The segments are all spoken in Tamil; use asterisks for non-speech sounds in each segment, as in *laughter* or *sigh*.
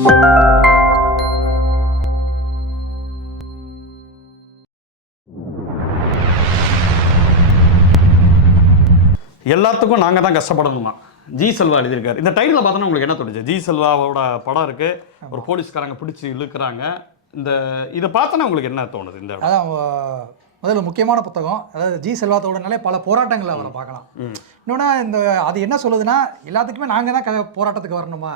எல்லாத்துக்கும் நாங்கள் தான் கஷ்டப்படணுமா? ஜி செல்வா எழுதியிருக்காரு. இந்த டைட்டில் பார்த்தோன்னா உங்களுக்கு என்ன தோணுச்சு? ஜி செல்வாவோட படம் இருக்கு. ஒரு போலீஸ்காரங்க பிடிச்சி இழுக்கிறாங்க. இந்த இதை பார்த்தோன்னா உங்களுக்கு என்ன தோணுது இந்த அதான் முதல்ல முக்கியமான புத்தகம் அதாவது ஜி செல்வாத்தோடனாலே பல போராட்டங்களை அவரை பார்க்கலாம். இன்னொன்னா இந்த அது என்ன சொல்லுதுன்னா எல்லாத்துக்குமே நாங்கள் தான் க- போராட்டத்துக்கு வரணுமா?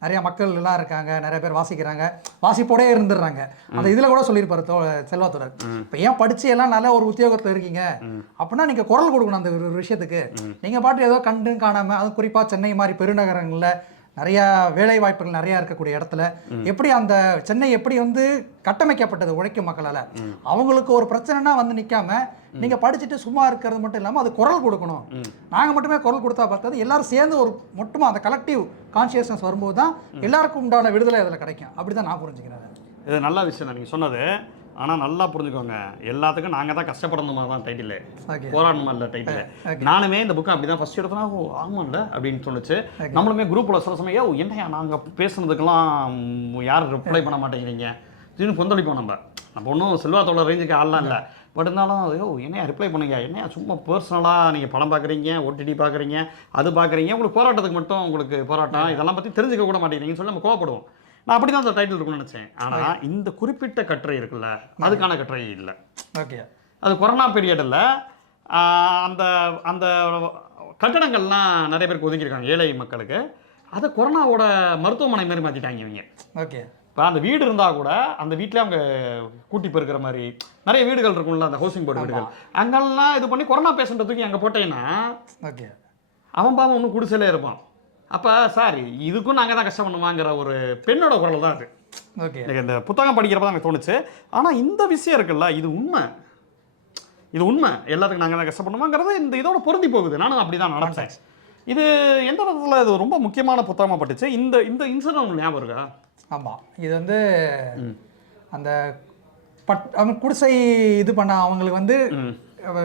நிறைய மக்கள் எல்லாம் இருக்காங்க நிறைய பேர் வாசிக்கிறாங்க வாசிப்போடே இருந்துடுறாங்க. அந்த இதில் கூட சொல்லியிருப்பாரு தோ செல்வாத்தோடர். இப்போ ஏன் படிச்சு எல்லாம் நல்ல ஒரு உத்தியோகத்தில் இருக்கீங்க? அப்படின்னா நீங்கள் குரல் கொடுக்கணும் அந்த ஒரு விஷயத்துக்கு. நீங்கள் பாட்டு ஏதோ கண்டு காணாமல் அதுவும் குறிப்பாக சென்னை மாதிரி பெருநகரங்களில் நிறைய வேலை வாய்ப்புகள் நிறைய இருக்கக்கூடிய இடத்துல எப்படி அந்த சென்னை எப்படி வந்து கட்டமைக்கப்பட்டது உழைக்கும் மக்களால? அவங்களுக்கு ஒரு பிரச்சனைனா வந்து நிக்காம நீங்க படிச்சுட்டு சும்மா இருக்கிறது மட்டும் இல்லாம அது குரல் கொடுக்கணும். நாங்க மட்டுமே குரல் கொடுத்தா பார்த்தது. எல்லாரும் சேர்ந்து ஒரு மொத்தமா அந்த கலெக்டிவ் கான்சியஸ்னஸ் வரும்போது தான் எல்லாருக்கும் உண்டான விடுதலை அதில் கிடைக்கும். அப்படிதான் நான் புரிஞ்சுக்கிறேன். இது நல்ல விஷயம் தான். நீங்கள் சொன்னது ஆனால் நல்லா புரிஞ்சுக்கோங்க. எல்லாத்துக்கும் நாங்கள் தான் கஷ்டப்படணுமா தான் டைட்டில். போராடணுமா இல்லை டைட்டில். நானுமே இந்த புக்கை அப்படி தான் ஃபஸ்ட் எடுத்தனா ஓ ஆமாம்ல அப்படின்னு தோணுச்சு. நம்மளுமே குரூப்பில் சொல்ல சமயம் "யோவ், என்னய்யா நாங்கள் பேசுனதுக்கெல்லாம் யாரும் ரிப்ளை பண்ண மாட்டேங்கிறீங்க. திடீர்னு கொந்தளிப்போம் நம்ம. நம்ம ஒன்றும் செல்வா தோழர் ரேஞ்சுக்கு ஆள்லாம் இல்லை. பட் இருந்தாலும் ஐயோ என்னையா ரிப்ளை பண்ணுங்க? என்னையா சும்மா பர்சனலாக நீங்கள் படம் பார்க்குறீங்க ஓடிடி பார்க்குறீங்க அது பார்க்குறீங்க உங்களுக்கு போராட்டத்துக்கு மட்டும் உங்களுக்கு போராட்டம் இதெல்லாம் பற்றி தெரிஞ்சுக்க கூட மாட்டேங்கிறீங்கன்னு சொல்லி நம்ம கோவப்படுவோம். நான் அப்படி தான் அந்த டைட்டில் இருக்கும்னு நினச்சேன். ஆனால் இந்த குறிப்பிட்ட கட்டுரை இருக்குல்ல அதுக்கான கட்டுரை இல்லை. ஓகே அது கொரோனா பீரியடில் அந்த அந்த கட்டடங்கள்லாம் நிறைய பேருக்கு ஒதுக்கியிருக்காங்க ஏழை மக்களுக்கு. அதை கொரோனாவோட மருத்துவமனை மாதிரி மாற்றிட்டாங்க இவங்க. ஓகே இப்போ அந்த வீடு இருந்தால் கூட அந்த வீட்டிலே அவங்க கூட்டி பெருக்கிற மாதிரி நிறைய வீடுகள் இருக்கும்ல அந்த ஹவுசிங் போர்டு வீடுகள். அங்கெல்லாம் இது பண்ணி கொரோனா பேஷண்ட்டை தூக்கி அங்கே போட்டேன்னா ஓகே அவன் பாவம் ஒன்றும் குடிசையிலே இருப்பான். அப்போ சார் இதுக்கும் நாங்கள் தான் கஷ்டப்படணுமாங்கிற ஒரு பெண்ணோட குரல் தான் அது. ஓகே. எனக்கு இந்த புத்தகம் படிக்கிறப்ப தான் எனக்கு தோணுச்சு. ஆனால் இந்த விஷயம் இருக்குல்ல இது உண்மை. இது உண்மை. எல்லாத்துக்கும் நாங்கள் தான் கஷ்டப்படணுமாங்கிறது இந்த இதோட பொருந்தி போகுது. நானும் அப்படி தான் நடந்தேன் இது எந்த விதத்தில் இது ரொம்ப முக்கியமான புத்தகமாக பட்டுச்சு? இந்த இந்த இன்சிடென்ட் ஞாபகம் இருக்கா? ஆமா. இது வந்து அந்த பட் அவங்க குடிசை இது பண்ண அவங்களுக்கு வந்து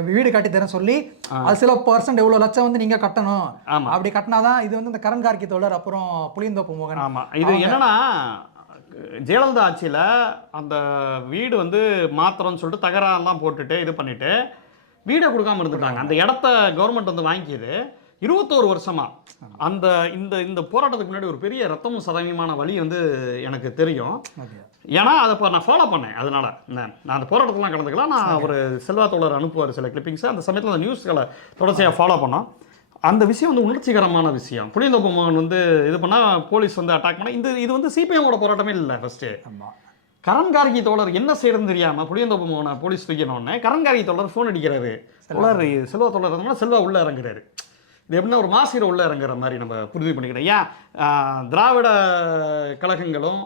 வீடு கட்டி தரேன் சொல்லி அது சில பர்சன்ட் எவ்வளோ லட்சம் வந்து நீங்க கட்டணும். அப்படி கட்டினாதான் இது வந்து இந்த கரண் கார்கி தோழர் அப்புறம் புளியந்தோப்பு மோகன். ஆமாம் இது என்னன்னா ஜெயலலிதா ஆட்சியில் அந்த வீடு வந்து மாத்திரம்னு சொல்லிட்டு தகராறுலாம் போட்டுட்டு இது பண்ணிட்டு வீடை கொடுக்காம இருந்துட்டாங்க. அந்த இடத்த கவர்மெண்ட் வந்து வாங்கிக்கிது இருபத்தோரு வருஷமா. அந்த இந்த இந்த போராட்டத்துக்கு முன்னாடி ஒரு பெரிய ரத்தமும் சதவீதமான வழி வந்து எனக்கு தெரியும். ஏன்னா அதை இப்போ நான் ஃபாலோ பண்ணேன். அதனால நான் அந்த போராட்டத்தெல்லாம் கலந்துக்கலாம் நான் ஒரு செல்வா தோழர் அனுப்புவார் சில கிளிப்பிங்ஸ் அந்த சமயத்தில் அந்த நியூஸ்களை தொடர்ச்சியாக ஃபாலோ பண்ணோம். அந்த விஷயம் வந்து உணர்ச்சிகரமான விஷயம். புளியந்தோப்பு மோகன் வந்து இது பண்ணால் போலீஸ் வந்து அட்டாக் பண்ண இந்த இது வந்து சிபிஎம்மோட போராட்டமே இல்லை ஃபஸ்ட்டு ஆமா. கரண் கார்கி தோழர் என்ன செய்யறதுன்னு தெரியாம புளியந்தோப்பு மோகனை போலீஸ் தூக்கினோடனே கரண் கார்கி தோழர் ஃபோன் அடிக்கிறாரு. தோழர் செல்வா தோழர் செல்வா உள்ள இறங்குறாரு. இது எப்படின்னா ஒரு மாசிர உள்ள இறங்குற மாதிரி நம்ம புரிது பண்ணிக்கிறோம் ஏன்? திராவிட கழகங்களும்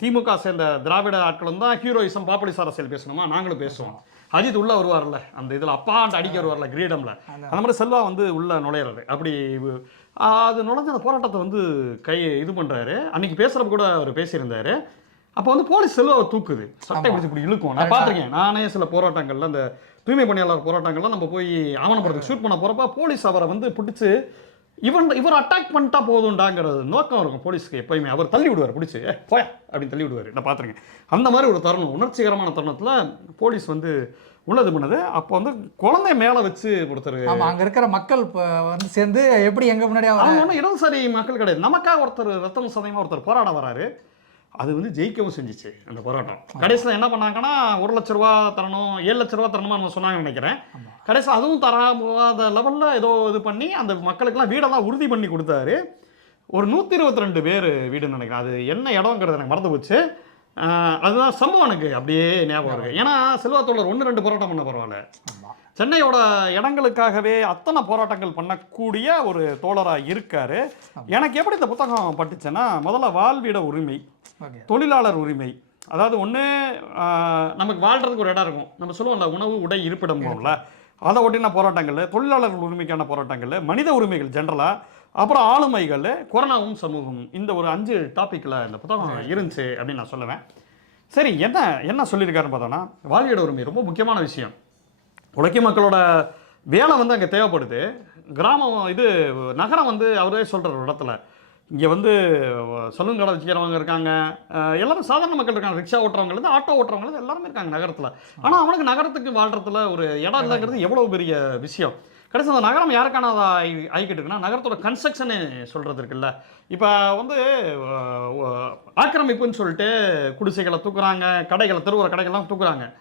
திமுக சேர்ந்த திராவிட ஆட்களும் தான் ஹீரோயிசம் பாப்புலிஸ் அரசியல் பேசணுமா? நாங்களும் பேசுவோம். அஜித் உள்ள வருவார்ல. அந்த இதில் அப்பாண்டு அடிக்க வருவார்ல கிரீடம்ல. அந்த மாதிரி செல்வா வந்து உள்ள நுழையிறாரு அப்படி அது நுழைஞ்ச அந்த போராட்டத்தை வந்து கை இது பண்றாரு. அன்னைக்கு பேசுறப்ப கூட அவர் பேசியிருந்தாரு. அப்போ வந்து போலீஸ் செல்வாவை தூக்குது. சட்டை பிடிச்சி இப்படி இழுக்கும். நான் பார்த்துருக்கேன். நானே சில போராட்டங்கள்ல அந்த தூய்மை பணியாளர் போராட்டங்கள்லாம் நம்ம போய் ஆவணப்படுறதுக்கு ஷூட் பண்ண போறப்ப போலீஸ் அவரை வந்து பிடிச்சி இவன் இவர் அட்டாக் பண்ணிட்டா போதும்டாங்கிறது நோக்கம் இருக்கும். போலீஸ்க்கு எப்பயுமே. அவர் தள்ளி விடுவார் பிடிச்சி. "ஏ, போயா அப்படின்னு தள்ளி விடுவார். நான் பார்த்துருக்கேன். அந்த மாதிரி ஒரு தருணம் உணர்ச்சிகரமான தருணத்தில் போலீஸ் வந்து உள்ளது பண்ணது அப்போ வந்து குழந்தை மேலே வச்சு ஒருத்தர் ஆமா அங்க இருக்கிற மக்கள் இப்ப வந்து சேர்ந்து எப்படி எங்க முன்னாடி அவங்க ஒன்றும் இடதுசாரி மக்கள் கிடையாது. நமக்காக ஒருத்தர் ரத்தம் சதயமாக ஒருத்தர் போராட வராரு. அது வந்து ஜெயிக்கவும் செஞ்சுச்சு அந்த போராட்டம். கடைசியில் என்ன பண்ணாங்கன்னா ஒரு லட்ச ரூபா தரணும் ஏழு லட்ச ரூபா தரணுமா நம்ம சொன்னாங்கன்னு நினைக்கிறேன். கடைசியில் அதுவும் தராத லெவலில் ஏதோ இது பண்ணி அந்த மக்களுக்கெல்லாம் வீடெல்லாம் உறுதி பண்ணி கொடுத்தாரு. ஒரு நூற்றி இருபத்தி ரெண்டு பேர் வீடுன்னு நினைக்கிறேன். அது என்ன இடங்கிறது எனக்கு மறந்து போச்சு. அதுதான் சம்பவம் எனக்கு. அப்படியே ஞாபகம் இருக்கு. ஏன்னா செல்வத்தோழர் ஒன்று ரெண்டு போராட்டம் பண்ண பரவாயில்ல. சென்னையோட இடங்களுக்காகவே அத்தனை போராட்டங்கள் பண்ணக்கூடிய ஒரு தோழராக இருக்காரு. எனக்கு எப்படி இந்த புத்தகம் பட்டுச்சுன்னா முதல்ல வாழ்விட உரிமை தொழிலாளர் உரிமை. அதாவது ஒன்று நமக்கு வாழ்றதுக்கு ஒரு இடம் இருக்கும். நம்ம சொல்லுவோம்ல உணவு உடை இருப்பிடம் போகல அதை ஒட்டின போராட்டங்கள் தொழிலாளர்கள் உரிமைக்கான போராட்டங்கள் மனித உரிமைகள் ஜென்ரலாக அப்புறம் ஆளுமைகள் கொரோனாவும் சமூகமும். இந்த ஒரு அஞ்சு டாப்பிக்கில் இந்த புத்தகம் இருந்துச்சு அப்படின்னு நான் சொல்லுவேன். சரி என்ன என்ன சொல்லியிருக்காருன்னு பார்த்தோன்னா வாழ்விட உரிமை ரொம்ப முக்கியமான விஷயம். உழைக்கும் மக்களோட வேலை வந்து அங்கே தேவைப்படுது. கிராமம் இது நகரம் வந்து அவரே சொல்கிற ஒரு இடத்துல. இங்கே வந்து சலூன் கடை வச்சுக்கிறவங்க இருக்காங்க. எல்லாரும் சாதாரண மக்கள் இருக்காங்க. ரிக்ஷா ஓட்டுறவங்கலேருந்து ஆட்டோ ஓட்டுறவங்க எல்லாருமே இருக்காங்க நகரத்தில். ஆனால் அவனுக்கு நகரத்துக்கு வாழ்கிறதுல ஒரு இடம் இல்லைங்கிறது எவ்வளோ பெரிய விஷயம். கடைசி அந்த நகரம் யாருக்கானதா ஆகி- ஆகிக்கிட்டு இருக்குன்னா நகரத்தோட கன்ஸ்ட்ரக்ஷனு சொல்கிறது இருக்குல்ல. இப்போ வந்து ஆக்கிரமிப்புன்னு சொல்லிட்டு குடிசைகளை தூக்குறாங்க கடைகளை தெருவுற கடைகள்லாம் தூக்குறாங்க.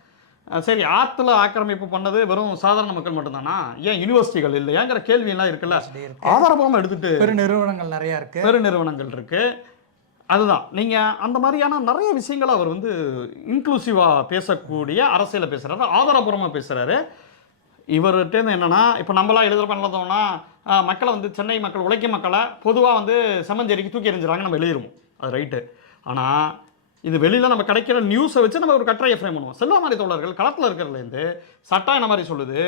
சரி ஆற்றுல ஆக்கிரமிப்பு பண்ணது வெறும் சாதாரண மக்கள் மட்டும்தானா? ஏன் யூனிவர்சிட்டிகள் இல்லையாங்கிற கேள்வியெல்லாம் இருக்குல்ல. ஆதாரபூர்வமாக எடுத்துட்டு பெரு நிறுவனங்கள் நிறைய இருக்கு. பெருநிறுவனங்கள் இருக்கு. அதுதான். நீங்கள் அந்த மாதிரியான நிறைய விஷயங்களை அவர் வந்து இன்க்ளூசிவாக பேசக்கூடிய அரசியலை பேசுகிறாரு ஆதாரபூர்வமாக பேசுகிறாரு இவர்கிட்ட என்னென்னா இப்போ நம்மளாம் எழுதுகிற பண்ணதோம்னா மக்களை வந்து சென்னை மக்கள் உழைக்கும் மக்களை பொதுவாக வந்து செமஞ்சேரிக்கு தூக்கி எறிஞ்சிறாங்க நம்ம எழுதிருவோம். அது ரைட்டு ஆனால் இது வெளியில் நம்ம கிடைக்கிற நியூஸை வச்சு நம்ம ஒரு கட்டுரையை ஃப்ரேம் பண்ணுவோம். செல்வமாரி தோழர்கள் களத்தில் இருக்கிறதுலேருந்து சட்டம் என்ன மாதிரி சொல்லுது?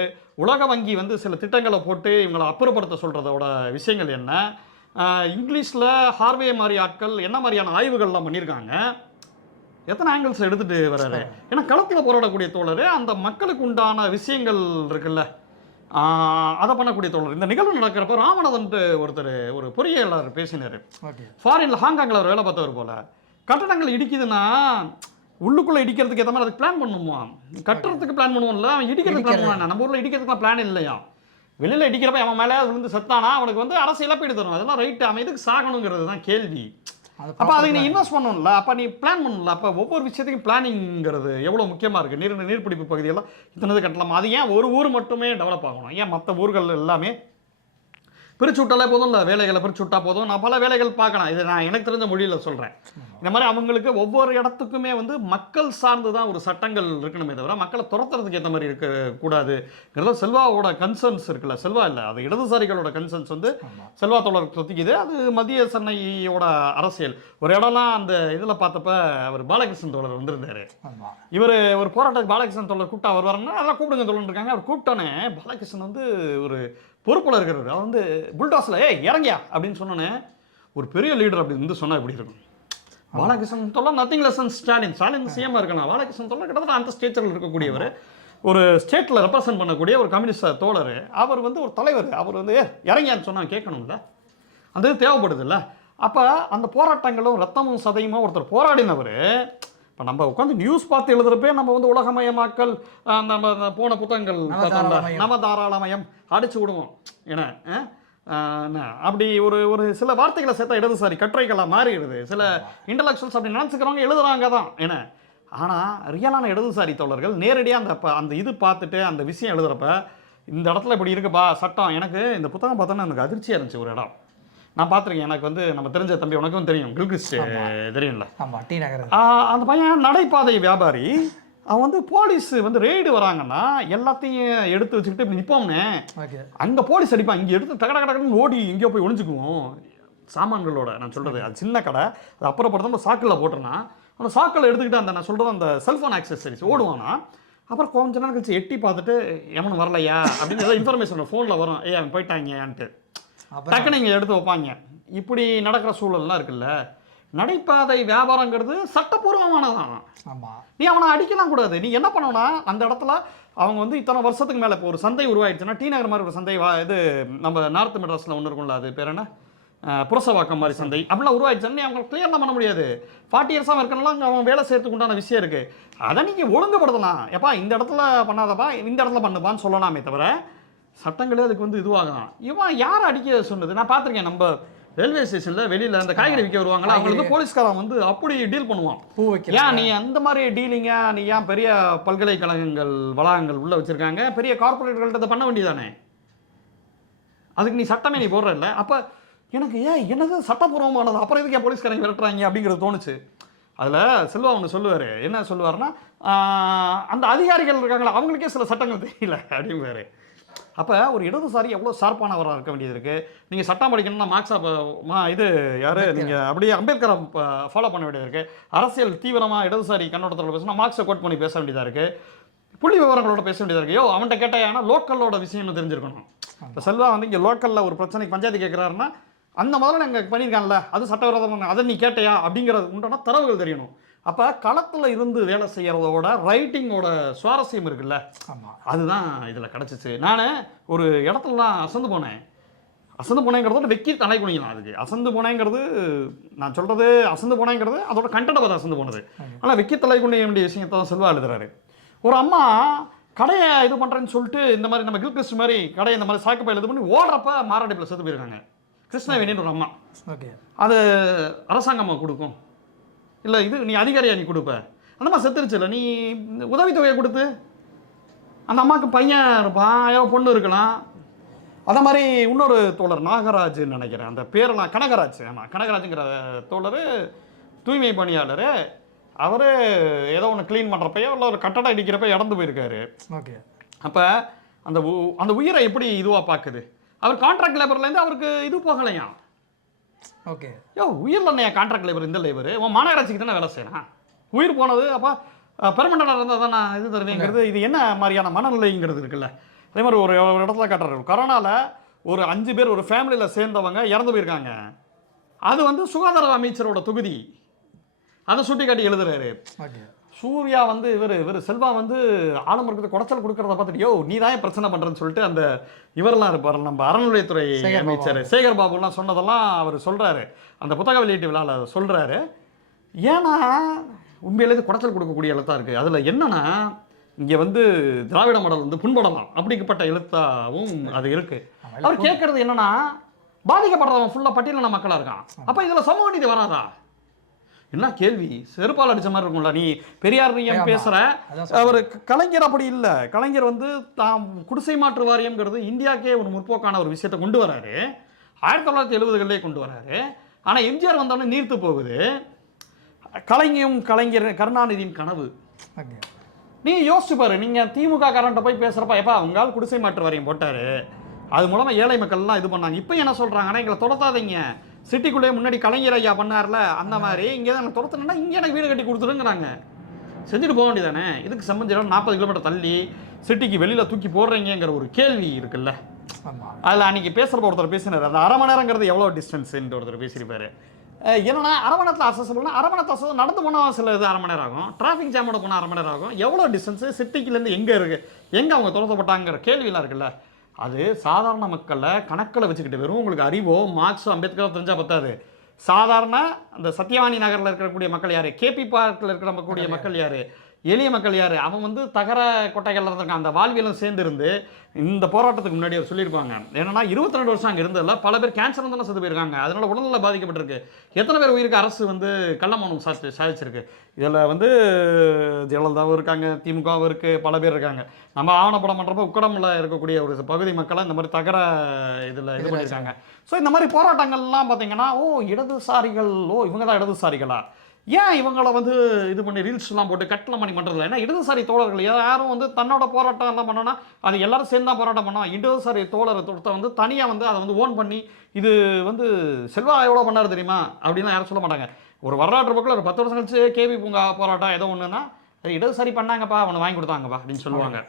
உலக வங்கி வந்து சில திட்டங்களை போட்டு இவங்களை அப்புறப்படுத்த சொல்கிறதோட விஷயங்கள் என்ன? இங்கிலீஷில் ஹார்வே மாதிரி ஆட்கள் என்ன மாதிரியான ஆய்வுகள்லாம் பண்ணியிருக்காங்க? எத்தனை ஆங்கிள்ஸ் எடுத்துட்டு வர்றாரு? ஏன்னா களத்தில் போராடக்கூடிய தோழர் அந்த மக்களுக்கு உண்டான விஷயங்கள் இருக்குல்ல. அதை பண்ணக்கூடிய தோழர். இந்த நிகழ்வு நடக்கிறப்ப ராமநாதன்ட்டு ஒருத்தர் ஒரு பொறியியலாளர் பேசினார். ஃபாரின்ல ஹாங்காங்கில் அவர் வேலை பார்த்தவர் போல. கட்டடங்கள் இடிக்குதுன்னா உள்ளுக்குள்ள இடிக்கிறதுக்கு ஏற்ற மாதிரி அதுக்கு பிளான் பண்ணுமா கட்டுறதுக்கு பிளான் பண்ணுவோம்ல. அவன் இடிக்கிறதுக்கு பிளான் பண்ணுவான். நம்ம ஊர்ல இடிக்கிறதுக்குலாம் பிளான் இல்லையா? வெளியில இடிக்கிறப்ப அவன் மேலே விழுந்து செத்தானா? அவனுக்கு வந்து அரசு இழப்பீடு தரும். அதெல்லாம் ரைட்டு அவன் எதுக்கு சாகணுங்கிறது தான் கேள்வி. அப்போ அதுக்கு நீ இன்வெஸ்ட் பண்ணணும்ல அப்போ நீ பிளான் பண்ணணும்ல அப்போ ஒவ்வொரு விஷயத்துக்கும் பிளானிங்கிறது எவ்வளோ முக்கியமாக இருக்குது நீர் நீர்பிடிப்பு பகுதியெல்லாம் இத்தனது கட்டலாமா? அது ஏன் ஒரு ஊர் மட்டுமே டெவலப் ஆகணும்? ஏன் மற்ற ஊர்கள் எல்லாமே பிரிச்சு விட்டாலே போதும் இல்லை வேலைகளை பிரிச்சு விட்டா போதும். நான் பல வேலைகள் பார்க்கலாம் இது நான் எனக்கு தெரிஞ்ச மொழியில் சொல்கிறேன் இந்த மாதிரி அவங்களுக்கு ஒவ்வொரு இடத்துக்குமே வந்து மக்கள் சார்ந்து தான் ஒரு சட்டங்கள் இருக்கணுமே தவிர மக்களை துரத்துறதுக்கு ஏற்ற மாதிரி இருக்கக்கூடாதுங்கிறத செல்வாவோட கன்சர்ன்ஸ் இருக்குல்ல செல்வா இல்லை அது இடதுசாரிகளோட கன்சர்ன்ஸ் வந்து. செல்வா தோழர் சொத்திக்குது அது மத்திய சென்னையோட அரசியல். ஒரு இடம்லாம் அந்த இதில் பார்த்தப்ப அவர் பாலகிருஷ்ணன் தோழர் வந்திருந்தாரு. இவர் ஒரு போராட்டத்துக்கு பாலகிருஷ்ணன் தோழர் கூப்பிட்டா வருவாருன்னா அதெல்லாம் கூப்பிடுங்க தோழர் இருக்காங்க. அவர் கூப்பிட்டோன்னே பாலகிருஷ்ணன் வந்து ஒரு பொறுப்பில் இருக்கிறவர் அவன் வந்து புல்டாஸில் ஏய் இறங்கியா? அப்படின்னு சொன்னோன்னே ஒரு பெரிய லீடர் அப்படி வந்து சொன்னால் எப்படி இருக்கும்? பாலகிருஷ்ணன் தொல்லை nothing less than Stalin Stalin CM இருக்கணும் பாலகிருஷ்ணன் தொல்லை கிட்டத்தட்ட அந்த ஸ்டேச்சரில் இருக்கக்கூடியவர். ஒரு ஸ்டேட்டில் ரெப்ரசன்ட் பண்ணக்கூடிய ஒரு கம்யூனிஸ்ட் தோழர். அவர் வந்து ஒரு தலைவர். அவர் வந்து ஏ இறங்கியான்னு சொன்னால் கேட்கணும்ல? அந்த இது தேவைப்படுதுல்ல? அப்போ அந்த போராட்டங்களும் ரத்தமும் சதையுமா ஒருத்தர் போராடினவர் இப்போ நம்ம உட்காந்து நியூஸ் பார்த்து எழுதுறப்பே நம்ம வந்து உலகமயமாக்கல் நம்ம அந்த போன புத்தகங்கள் நவதாராளமயம். நவதாராளமயம் அடிச்சு விடுவோம். என்ன அப்படி ஒரு ஒரு சில வார்த்தைகளை சேர்த்தா இடதுசாரி கட்டுரைகளாக மாறிடுது. சில இன்டலெக்சுவல்ஸ் அப்படி நினச்சிக்கிறவங்க எழுதுறாங்க தான். என்ன? ஆனால் ரியலான இடதுசாரி தோழர்கள் நேரடியாக அந்த அந்த இது பார்த்துட்டு அந்த விஷயம் எழுதுறப்ப இந்த இடத்துல இப்படி இருக்குப்பா சட்டம். எனக்கு இந்த புத்தகம் பார்த்தோன்னா எனக்கு அதிர்ச்சியாக இருந்துச்சு ஒரு இடம். நான் பார்த்துருக்கேன். எனக்கு வந்து நம்ம தெரிஞ்ச தம்பி உனக்கும் தெரியும். கில்கிஸ்ட் தெரியும்ல. ஆமா டி நகர் அந்த பையன் நடைபாதை வியாபாரி. அவன் வந்து போலீஸ் வந்து ரெய்டு வராங்கன்னா எல்லாத்தையும் எடுத்து வச்சுக்கிட்டு இப்படி நிற்போம்னே ஓகே. அங்கே போலீஸ் அடிப்பான். இங்கே எடுத்து தகட கடன்னு ஓடி எங்கேயோ போய் ஒளிஞ்சுக்குவோம். சாமான்களோட நான் சொல்கிறது அது சின்ன கடை. அது அப்புறப்படுத்த சாக்கில் போட்டுருனா அந்த சாக்கில் எடுத்துக்கிட்டு அந்த நான் சொல்கிறது அந்த செல்ஃபோன் ஆக்சசரிஸ் ஓடுவானா. அப்புறம் கொஞ்ச நேரம் கழிச்சு எட்டி பார்த்துட்டு எவனும் வரலையா? அப்படின்னு ஏதோ இன்ஃபர்மேஷன் ஃபோனில் வரும். ஏய் அவன் போயிட்டாங்கன்ட்டு டக்குன்னு இங்கே எடுத்து வைப்பாங்க. இப்படி நடக்கிற சூழல்லாம் இருக்குல்ல நடைபாதை வியாபாரங்கிறது சட்டப்பூர்வமானதான். ஆமா. நீ அவனை அடிக்கலாம் கூடாது. நீ என்ன பண்ணணும்னா அந்த இடத்துல அவங்க வந்து இத்தனை வருஷத்துக்கு மேலே இப்போ ஒரு சந்தை உருவாயிடுச்சுன்னா டி நகர் மாதிரி ஒரு சந்தை வா இது நம்ம நார்த் மெட்ராஸில் ஒன்று இருக்கும்ல அது பேர் என்ன? புரசவாக்கம் மாதிரி சந்தை. அப்படிலாம் உருவாயிடுச்சுன்னு அவங்க கிளியர்லாம் பண்ண முடியாது. ஃபார்ட்டி இயர்ஸாக இருக்கணும்லாம் அங்கே அவன் வேலை செய்யறதுக்கு உண்டான விஷயம் இருக்குது அதை நீங்கள் ஒழுங்குபடுத்தலாம். எப்பா இந்த இடத்துல பண்ணாதப்பா இந்த இடத்துல பண்ணுப்பான்னு சொல்லலாமே தவிர சட்டங்களே அதுக்கு வந்து இதுவாகலாம். இவன் யார் அடிக்க சொன்னது? நான் பார்த்துருக்கேன் நம்ம ரயில்வே ஸ்டேஷனில் வெளியில் அந்த காய்கறி விற்க வருவாங்களா? அவங்களுக்கு போலீஸ்காரன் வந்து அப்படி டீல் பண்ணுவான். ஏன் நீ அந்த மாதிரி டீலிங்கா நீ ஏன் பெரிய பல்கலைக்கழகங்கள் வளாகங்கள் உள்ள வச்சிருக்காங்க? பெரிய கார்பரேட்கள்ட்ட இதை பண்ண வேண்டியதானே அதுக்கு நீ சட்டமே நீ போடுறல்ல. அப்ப எனக்கு ஏன் என்னது சட்டப்பூர்வமானது அப்புறம் எதுக்கு ஏன் போலீஸ்காரங்க விரட்டுறாங்க அப்படிங்கிறது தோணுச்சு. அதில் செல்வா ஒன்று சொல்லுவார். என்ன சொல்லுவாருன்னா ஆஹ், அந்த அதிகாரிகள் இருக்காங்களா? அவங்களுக்கே சில சட்டங்கள் தெரியல அப்படிங்குவாரு அப்போ ஒரு இடதுசாரி எவ்வளோ ஷார்ப்பானவராக இருக்க வேண்டியது இருக்குது நீங்கள் சட்டம் படிக்கணும்னா மார்க்ஸா இது யார்? நீங்கள் அப்படியே அம்பேத்கரை ஃபாலோ பண்ண வேண்டியது இருக்குது அரசியல் தீவிரமாக இடதுசாரி கண்ணோட்டத்தில் பேசினா மார்க்ஸை கோட் பண்ணி பேச வேண்டியதாக இருக்குது புள்ளி விவரங்களோட பேச வேண்டியதாக இருக்குது யோ அவன்கிட்ட கேட்டால் லோக்கலோட விஷயம்னு தெரிஞ்சிருக்கணும். இப்போ செல்வா வந்து இங்கே லோக்கலில் ஒரு பிரச்சனைக்கு பஞ்சாயத்து கேட்குறாருன்னா அந்த முதல்ல நாங்கள் பண்ணியிருக்கான்ல அது சட்டவிரோதம் அதை நீ கேட்டையா அப்படிங்கிறது உண்டான தரவுகள் தெரியணும். அப்போ களத்தில் இருந்து வேலை செய்கிறதோட ரைட்டிங்கோட சுவாரஸ்யம் இருக்குல்ல? ஆமா. அதுதான் இதில் கிடச்சிச்சு. நான் ஒரு இடத்துலலாம் அசந்து போனேன். அசந்து போனேங்கிறதோட வெக்கி தலை குனியலாம் அதுக்கு. அசந்து போனேங்கிறது நான் சொல்றது அசந்து போனேங்கிறது அதோட கண்டட பார்த்து அசந்து போனது. ஆனால் வெக்கி தலை குனிய வேண்டிய விஷயத்தை தான் செல்வா எழுதுறாரு. ஒரு அம்மா கடையை இது பண்ணுறேன்னு சொல்லிட்டு இந்த மாதிரி நம்ம கில்கிறிஸ்ட் மாதிரி கடையை இந்த மாதிரி சாக்கு பையில இது பண்ணி ஓடுறப்ப மாரடைப்பில் செத்து போயிருக்காங்க. கிருஷ்ணவேணின்னு ஒரு அம்மா. ஓகே. அது அரசாங்கமாக கொடுக்கும். இல்லை இது நீ அதிகாரியா நீ கொடுப்ப. அந்த மாதிரி செத்துருச்சுல நீ உதவித்தொகையை கொடுத்து. அந்த அம்மாவுக்கு பையன் இருப்பான் ஏதோ பொண்ணு இருக்கலாம். அதே மாதிரி இன்னொரு தோழர் நாகராஜ்னு நினைக்கிறேன். அந்த பேரெல்லாம் கனகராஜ் ஆமாம் கனகராஜுங்கிற தோழர் தூய்மை பணியாளர். அவர் ஏதோ ஒன்று க்ளீன் பண்ணுறப்பயோ இல்லை ஒரு கட்டடம் இடிக்கிறப்ப இறந்து போயிருக்காரு. ஓகே. அப்போ அந்த அந்த உயிரை எப்படி இதுவாக பார்க்குது அவர் கான்ட்ராக்ட் லேபர்லேருந்து அவருக்கு இது போகலையாம். ஓகே. யோ உயிரில் என்ன கான்ட்ராக்ட் லேபர் இந்த லேபர் உன் மாநகராட்சிக்கு தானே வேலை செய்யறான் உயிர் போனது அப்போ பெர்மனண்டாக இருந்தால் தான் நான் இது தருவேங்கிறது? இது என்ன மாதிரியான மனநிலைங்கிறது இருக்குல்ல? அதே மாதிரி ஒரு ஒரு இடத்துல காட்டுறாரு. கொரோனாவில் ஒரு அஞ்சு பேர் ஒரு ஃபேமிலியில் சேர்ந்தவங்க இறந்து போயிருக்காங்க. அது வந்து சுகாதார அமைச்சரோட தொகுதி. அதை சுட்டி காட்டி எழுதுறாரு. ஓகே. சூர்யா வந்து இவர் இவர் செல்வா வந்து ஆலமரத்துக்கு குடைச்சல் கொடுக்கறத பார்த்துட்டு யோ நீ தான் பிரச்சனை பண்றேன்னு சொல்லிட்டு அந்த இவரெல்லாம் இருப்பார் நம்ம அறநிலையத்துறை. அமைச்சர் சேகர் பாபுலாம் சொன்னதெல்லாம் அவர் சொல்றாரு. அந்த புத்தக வெளியீட்டு விழாவில் சொல்றாரு. ஏன்னா உண்மையிலே இது குடைச்சல் கொடுக்கக்கூடிய எழுத்தா இருக்கு. அதுல என்னன்னா இங்க வந்து திராவிட மாடல் வந்து புண்படலாம் அப்படிப்பட்ட எழுத்தாவும் அது இருக்கு. அவர் கேட்கறது என்னன்னா பாதிக்கப்படுறவன் ஃபுல்லா பட்டியலின மக்களா இருக்கான். அப்ப இதுல சமூக நீதி வராதா? என்ன கேள்வி? செருப்பால் அடிச்ச மாதிரி இருக்கும்ல நீ பெரியார் நீ ஏன் ஆமா. பேசுற? அதான் அவர் கலைஞர் அப்படி இல்லை. கலைஞர் வந்து தாம் குடிசை மாற்று வாரியம்ங்கிறது இந்தியாக்கே ஒரு முற்போக்கான ஒரு விஷயத்தை கொண்டு வராரு. ஆயிரத்தி தொள்ளாயிரத்தி எழுபதுகளிலே கொண்டு வராரு. ஆனால் எம்ஜிஆர் வந்தோடனே நீர்த்து போகுது. கலைஞரும் கலைஞர் கருணாநிதியின் கனவு. நீ யோசிச்சு பாரு நீங்க திமுக காரன்ட்ட போய் பேசுறப்ப எப்பா உங்களால் குடிசை மாற்று வாரியம் போட்டாரு. அது மூலமா ஏழை மக்கள்லாம் இது பண்ணாங்க. இப்போ என்ன சொல்றாங்கன்னா எங்களை துரத்தாதீங்க. சிட்டிக்குள்ளே முன்னாடி கலைஞர் ஐயா பண்ணார்ல அந்த மாதிரி. இங்கே தான் துரத்துனா இங்கே எனக்கு வீடு கட்டி கொடுத்துருங்கிறாங்க. செஞ்சுட்டு போக வேண்டியதானே? இதுக்கு சம்பந்தம் நாற்பது கிலோமீட்டர் தள்ளி சிட்டிக்கு வெளியில தூக்கி போடுறீங்கிற ஒரு கேள்வி இருக்குல்ல. ஆமாம் அதில் அன்னைக்கு பேசுகிறப்ப ஒருத்தர் பேசினார். அந்த அரை மணி நேரங்கிறது எவ்வளோ டிஸ்டன்ஸ்ன்னு ஒருத்தர் பேசியிருப்பாரு. என்னன்னா அரை மணி நேரத்தில் அசசபிள்னா அரை மணி நேரத்தில் நடந்து போனால் சில இது அரை மணி நேரம் ஆகும். டிராஃபிக் ஜாமோட போனால் அரை மணி நேரம் ஆகும். எவ்வளோ டிஸ்டன்ஸு சிட்டிக்குலேருந்து எங்கே இருக்குது எங்கே அவங்க துரத்தப்பட்டாங்கிற கேள்வியெல்லாம் இருக்குல்ல. அது சாதாரண மக்களில் கணக்கில் வச்சுக்கிட்டு வெறும் உங்களுக்கு அறிவோ மார்க்ஸோ அம்பேத்கரோ தெரிஞ்சால் பத்தாது. சாதாரண அந்த சத்யவாணி நகரில் இருக்கக்கூடிய மக்கள் யார்? கேபி பார்க்கில் இருக்கிற கூடிய மக்கள் யார்? எளிய மக்கள் யார்? அவன் வந்து தகர கொட்டைகள் இருந்திருக்கான். அந்த வாழ்வியலும் சேர்ந்துருந்து இந்த போராட்டத்துக்கு முன்னாடி அவர் சொல்லியிருப்பாங்க. ஏன்னா இருபத்தி ரெண்டு வருஷம் அங்கே இருந்ததில்ல பல பேர் கேன்சர் தானே செத்து போயிருக்காங்க. அதனால உடல்நல பாதிக்கப்பட்டிருக்கு. எத்தனை பேர் உயிருக்கு அரசு வந்து கள்ளமௌனம் சாதி சாதிச்சிருக்கு? இதில் வந்து ஜெயலலிதாவும் இருக்காங்க திமுகவும் இருக்குது பல பேர் இருக்காங்க. நம்ம ஆவணப்படம் பண்ணுறப்ப உக்கடமில் இருக்கக்கூடிய ஒரு பகுதி மக்களை இந்த மாதிரி தகர இதில் இது பண்ணியிருக்காங்க. ஸோ இந்த மாதிரி போராட்டங்கள்லாம் பார்த்தீங்கன்னா ஓ இடதுசாரிகள் ஓ இவங்க தான் இடதுசாரிகளா? ஏன் இவங்களை வந்து இது பண்ணி ரீல்ஸ்லாம் போட்டு கட்டளம் பண்ணி பண்ணுறதில்ல ஏன்னா இடதுசாரி தோழர்கள் யாரும் வந்து தன்னோட போராட்டம் எல்லாம் பண்ணோன்னா அது எல்லாரும் சேர்ந்து தான் போராட்டம் பண்ணோம் இடதுசாரி தோழர் தொடுத்த வந்து தனியாக வந்து அதை வந்து ஓன் பண்ணி இது வந்து செல்வா எவ்வளோ பண்ணாரு தெரியுமா? அப்படின்லாம் யாரும் சொல்ல மாட்டாங்க. ஒரு வரலாற்று பக்கம் ஒரு பத்து வருஷம் கழிச்சு கேபி பூங்கா போராட்டம் ஏதோ ஒன்றுனா இடதுசாரி பண்ணாங்கப்பா அவனை வாங்கி கொடுத்தாங்கப்பா அப்படின்னு சொல்லுவாங்க.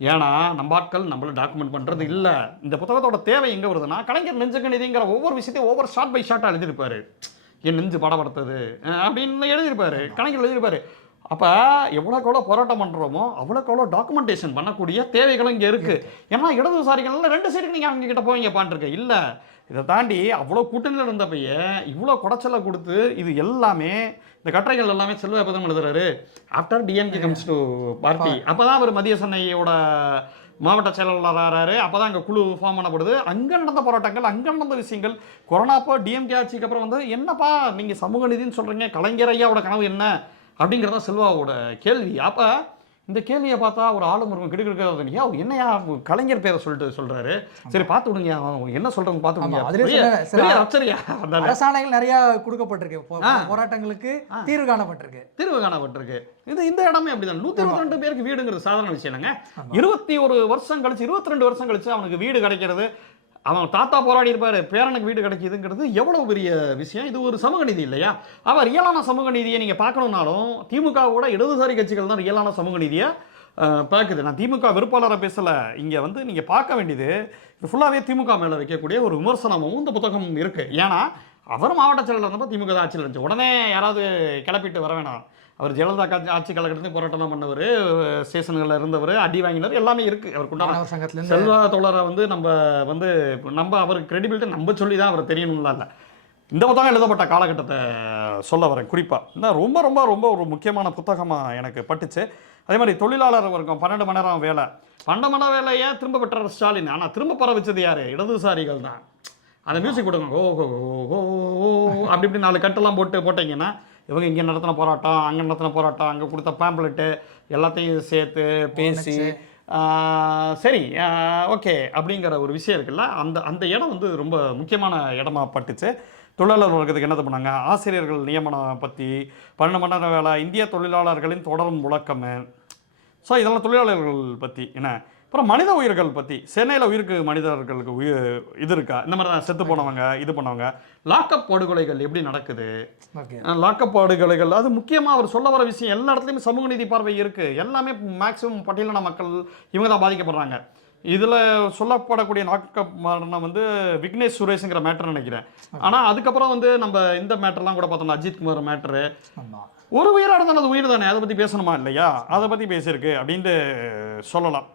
ஏன்னா நம்ம ஆட்கள் நம்மளும் டாக்குமெண்ட் பண்ணுறது இல்லை. இந்த புத்தகத்தோட தேவை எங்கே வருதுன்னா கலைஞர் நெஞ்சுக்கு நிதிங்கிற ஒவ்வொரு விஷயத்தையும் ஒவ்வொரு ஷார்ட் பை ஷார்ட்டாக எழுதியிருப்பார். என் நெஞ்சு படப்படுத்தது அப்படின்னு எழுதியிருப்பாரு கலைஞர் எழுதியிருப்பாரு. அப்போ எவ்வளோக்கு எவ்வளோ போராட்டம் பண்ணுறோமோ அவ்வளோக்கு எவ்வளோ டாக்குமெண்டேஷன் பண்ணக்கூடிய தேவைகளும் இங்கே இருக்குது ஏன்னா இடதுசாரிகள்ல ரெண்டு சைடுக்கு நீங்கள் அவங்க கிட்ட பாண்டிருக்க. இல்லை இதை தாண்டி அவ்வளோ கூட்டணியில் இருந்தப்பையே இவ்வளோ குடைச்சலை கொடுத்து இது எல்லாமே இந்த கட்டுரைகள் எல்லாமே செல்வ எப்பதான் எழுதுறாரு. After DMK comes to party அப்போ தான் அவர் மத்திய சென்னையோட மாவட்ட செயலாளராகிறாரு அப்போ தான் அங்கே குழு ஃபார்ம் பண்ணப்படுது. அங்கே நடந்த போராட்டங்கள் அங்கே நடந்த விஷயங்கள் கொரோனா அப்போ டிஎம்கே ஆட்சிக்கு அப்புறம் வந்து என்னப்பா நீங்கள் சமூக நீதின்னு சொல்கிறீங்க கலைஞர் ஐயாவோட கனவு என்ன? அப்படிங்கிறதா செல்வாவோட கேள்வி. அப்போ இந்த கேள்வியை பார்த்தா ஒரு ஆளுமுருகன் கிடுக்கிடுக்கிறது யோ என்னையா கலைஞர் பேரை சொல்லிட்டு சொல்றாரு? சரி பார்த்து விடுங்க. என்ன சொல்றேன்னு பார்த்து விடுங்க. அரசாணைகள் நிறைய கொடுக்கப்பட்டிருக்கு. போராட்டங்களுக்கு தீர்வு காணப்பட்டிருக்கு. தீர்வு காணப்பட்டிருக்கு. இது இந்த இடமே அப்படிதான். நூத்தி இருபத்தி ரெண்டு பேருக்கு வீடுங்கிறது சாதாரண விஷயம் இல்லைங்க. இருபத்தி ஒரு வருஷம் கழிச்சு இருபத்தி ரெண்டு வருஷம் கழிச்சு அவனுக்கு வீடு கிடைக்கிறது. அவன் தாத்தா போராடி இருப்பார் பேரனுக்கு வீடு கிடைக்கிதுங்கிறது எவ்வளவு பெரிய விஷயம். இது ஒரு சமூக நீதி இல்லையா? அவன் ரியலான சமூக நீதியை நீங்கள் பார்க்கணும்னாலும் திமுகவோட இடதுசாரி கட்சிகள் தான் ரியலான சமூக நீதியை பார்க்குது. நான் திமுக வெறுப்பாளரை பேசலை. இங்கே வந்து நீங்கள் பார்க்க வேண்டியது இது ஃபுல்லாகவே திமுக மேலே வைக்கக்கூடிய ஒரு விமர்சனமும் இந்த புத்தகம் இருக்குது ஏன்னா அவர் மாவட்ட செயலர் இருந்தப்போ திமுக தான் ஆட்சியில் இருந்துச்சு. உடனே யாராவது கிளப்பிட்டு வர வேணாம். அவர் ஜெயலலிதா காட்சி ஆட்சி காலகட்டத்தில் போராட்டம் பண்ணவர் ஸ்டேஷன்களில் இருந்தவர் அடி வாங்கினவர் எல்லாமே இருக்குது அவருக்கு உண்டான சங்கத்துலேருந்து செல்வா தோழரை வந்து நம்ம வந்து நம்ம அவருக்கு கிரெடிபிலிட்டி நம்ம சொல்லி தான் அவர் தெரியணும்லாம் இல்லை இந்த புத்தகம் எழுதப்பட்ட காலகட்டத்தை சொல்ல வரேன் குறிப்பாக இந்த ரொம்ப ரொம்ப ரொம்ப ஒரு முக்கியமான புத்தகமாக எனக்கு பட்டுச்சு அதே மாதிரி தொழிலாளர் வர்க்கம் பன்னெண்டு மணி நேரம் வேலை பன்னெண்டு மணி நேரம் வேலையை திரும்ப பெற்றார் ஸ்டாலின் ஆனால் திரும்ப பெற வச்சது யார் இடதுசாரிகள் தான் அந்த மியூசிக் கொடுங்க ஓ ஹோ ஓ ஓ அப்படி இப்படி நாலு கட்டெல்லாம் போட்டு போட்டிங்கன்னா இவங்க இங்கே நடத்தின போராட்டம் அங்கே நடத்தின போராட்டம் அங்கே கொடுத்த பேம்ப்ளெட்டு எல்லாத்தையும் சேர்த்து பேசி சரி ஓகே அப்படிங்கிற ஒரு விஷயம் இருக்குல்ல அந்த அந்த இடம் வந்து ரொம்ப முக்கியமான இடமா பட்டுச்சு. தொழிலாளர் வர்க்கத்துக்கு என்ன பண்ணாங்க? ஆசிரியர்கள் நியமனம் பற்றி பன்னெண்டு மணி நேரம் வேலை இந்திய தொழிலாளர்களின் தொடரும் முழக்கம். ஸோ இதெல்லாம் தொழிலாளர்கள் பற்றி என்ன? அப்புறம் மனித உயிர்கள் பற்றி சென்னையில் உயிருக்கு மனிதர்களுக்கு உயிர் இது இருக்கா? இந்த மாதிரி தான் செத்து போனவங்க இது பண்ணவங்க. லாக்அப் படுகொலைகள் எப்படி நடக்குது? ஓகே. லாக்அப் படுகொலைகள் அது முக்கியமாக அவர் சொல்ல வர விஷயம் எல்லா இடத்துலையுமே சமூக நீதி பார்வை இருக்குது எல்லாமே மேக்ஸிமம் பட்டியலின மக்கள் இவங்க தான் பாதிக்கப்படுறாங்க. இதில் சொல்லப்படக்கூடிய லாக்அப் மரணம் வந்து விக்னேஷ் சுரேஷுங்கிற மேட்டர் நினைக்கிறேன். ஆனால் அதுக்கப்புறம் வந்து நம்ம இந்த மேட்டர்லாம் கூட பார்த்தோம்னா அஜித் குமார் மேட்ரு ஒரு உயிராக இருந்தாலும் அது உயிர் தானே? அதை பற்றி பேசணுமா இல்லையா? அதை பற்றி பேசியிருக்கு அப்படின்ட்டு சொல்லலாம்.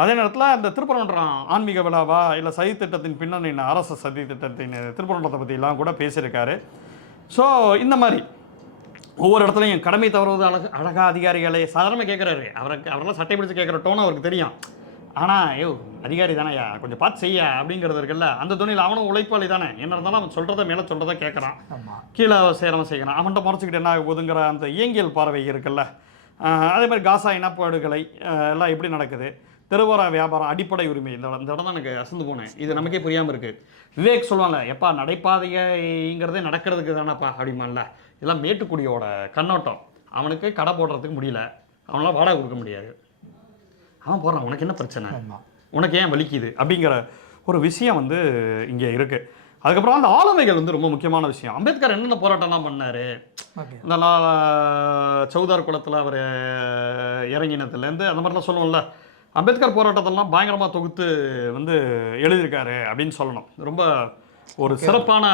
அதே நேரத்தில் இந்த திருப்பரங்குன்றம் ஆன்மீக விழாவா இல்லை சதி திட்டத்தின் பின்னணி அரசு சதி திட்டத்தின் திருப்பரங்குன்றத்தை பற்றிலாம் கூட பேசியிருக்காரு. ஸோ இந்த மாதிரி ஒவ்வொரு இடத்துலையும் கடமை தவறுவது அழக அழகா அதிகாரிகளை சாதாரணமாக கேட்குறாரு அவருக்கு அவரெல்லாம் சட்டை பிடிச்சு கேட்குற டோன் அவருக்கு தெரியும். ஆனால் ஐயோ அதிகாரி தானேயா கொஞ்சம் பார்த்து செய்ய அப்படிங்கிறது இருக்குல்ல. அந்த துணியில் அவனும் உழைப்பாளி தானே. என்ன இருந்தாலும் அவன் சொல்கிறத மேலே சொல்கிறத கேட்குறான் கீழே சேரவன் செய்யணும் அவன்கிட்ட முறைச்சிக்கிட்டு என்ன ஆக போகுதுங்கிற அந்த இயங்கியல் பார்வை இருக்குல்ல. அதே மாதிரி காசா இனப்பாடுகளை எல்லாம் எப்படி நடக்குது? தெருவோர வியாபாரம் அடிப்படை உரிமை. இந்த இந்த இடம் தான் எனக்கு அசந்து போனேன். இது நமக்கே புரியாமல் இருக்குது விவேக் சொல்லுவாங்கல்ல எப்பா நடைபாதைங்கிறதே நடக்கிறதுக்கு தானப்பா அப்படிமான்ல இதெல்லாம் மேட்டுக்குடியோட கண்ணோட்டம். அவனுக்கு கடை போடுறதுக்கு முடியல. அவனால் வாடகை கொடுக்க முடியாது. அவன் போடுறான் உனக்கு என்ன பிரச்சனை? உனக்கு ஏன் வலிக்குது? அப்படிங்கிற ஒரு விஷயம் வந்து இங்கே இருக்குது அதுக்கப்புறம் அந்த ஆளுமைகள் வந்து ரொம்ப முக்கியமான விஷயம். அம்பேத்கர் என்னென்ன போராட்டம்லாம் பண்ணார்? இந்த சௌதார் குளத்தில் அவர் இறங்கினதுலேருந்து அந்த மாதிரிலாம் சொல்லுவோம்ல. அம்பேத்கர் போராட்டத்தெல்லாம் பயங்கரமாக தொகுத்து வந்து எழுதியிருக்காரு அப்படின்னு சொல்லணும். ரொம்ப ஒரு சிறப்பான